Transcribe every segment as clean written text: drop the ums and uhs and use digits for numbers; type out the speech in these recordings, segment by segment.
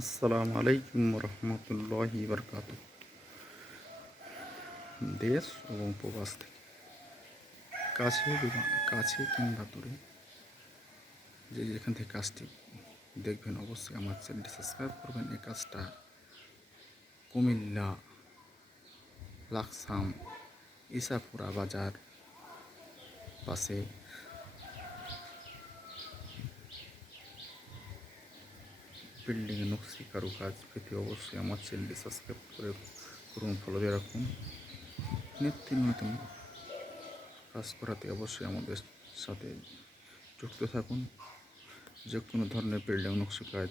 আসসালামু আলাইকুম রহমতুল্লাহি বারকাত। দেশ এবং প্রবাস থেকে কাছে কিংবা দূরে যেখান থেকে কাজটি দেখবেন অবশ্যই আমার চ্যানেলটি সাবস্ক্রাইব করবেন। এই কাজটা কুমিল্লা লাকসাম ইসাপুরা বাজার পাশে বিল্ডিংয়ে নকশি কারুকাজ পেতে অবশ্যই আমার চ্যানেলটি সাবস্ক্রাইব করুন, ফলো দিয়ে রাখুন। নিত্য নতুন কাজ করাতে অবশ্যই আমাদের সাথে যুক্ত থাকুন। যে কোনো ধরনের বিল্ডিং নকশি কাজ,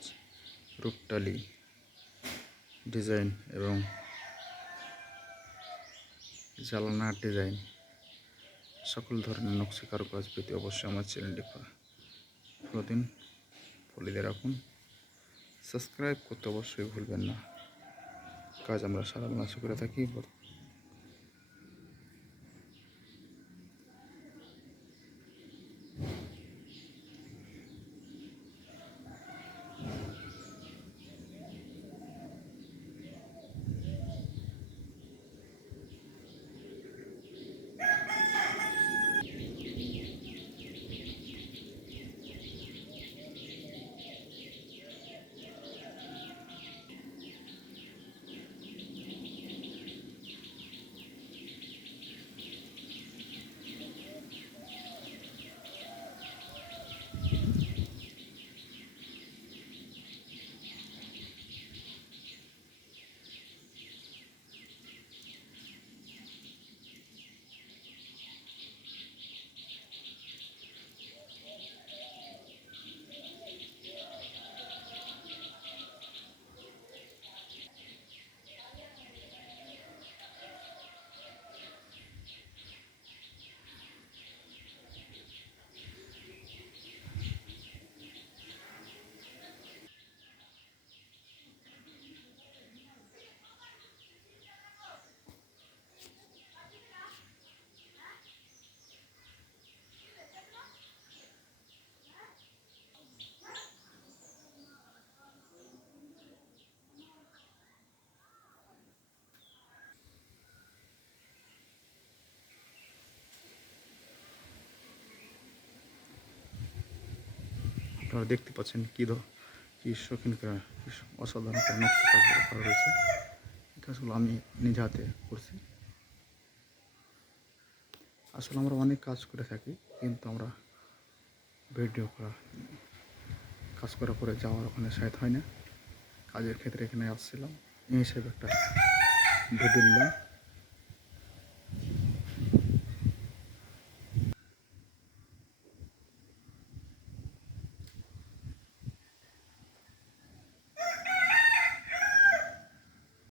রূপটালি ডিজাইন এবং জানালার ডিজাইন, সকল ধরনের নকশি কারুকাজ পেতে অবশ্যই আমার চ্যানেলটি ফলো দিন, ফলো দিয়ে রাখুন। সাবস্ক্রাইব করতে অবশ্যই ভুলবেন না। কাজ আমরা সারা বাংলাদেশে করে থাকি। আপনারা দেখতে পাচ্ছেন কি শৌখিন অসাধারণ নকশি কাজ করা রয়েছে। এই কাজগুলো আমি নিজে হাতে করছি। আসলে আমরা অনেক কাজ করে থাকি, কিন্তু আমরা ভিডিও কাজ করার পরে যাওয়ার ওখানে সাইট হয় না। কাজের ক্ষেত্রে এখানে আসছিলাম, এই হিসেবে একটা ভিডিও নিলাম।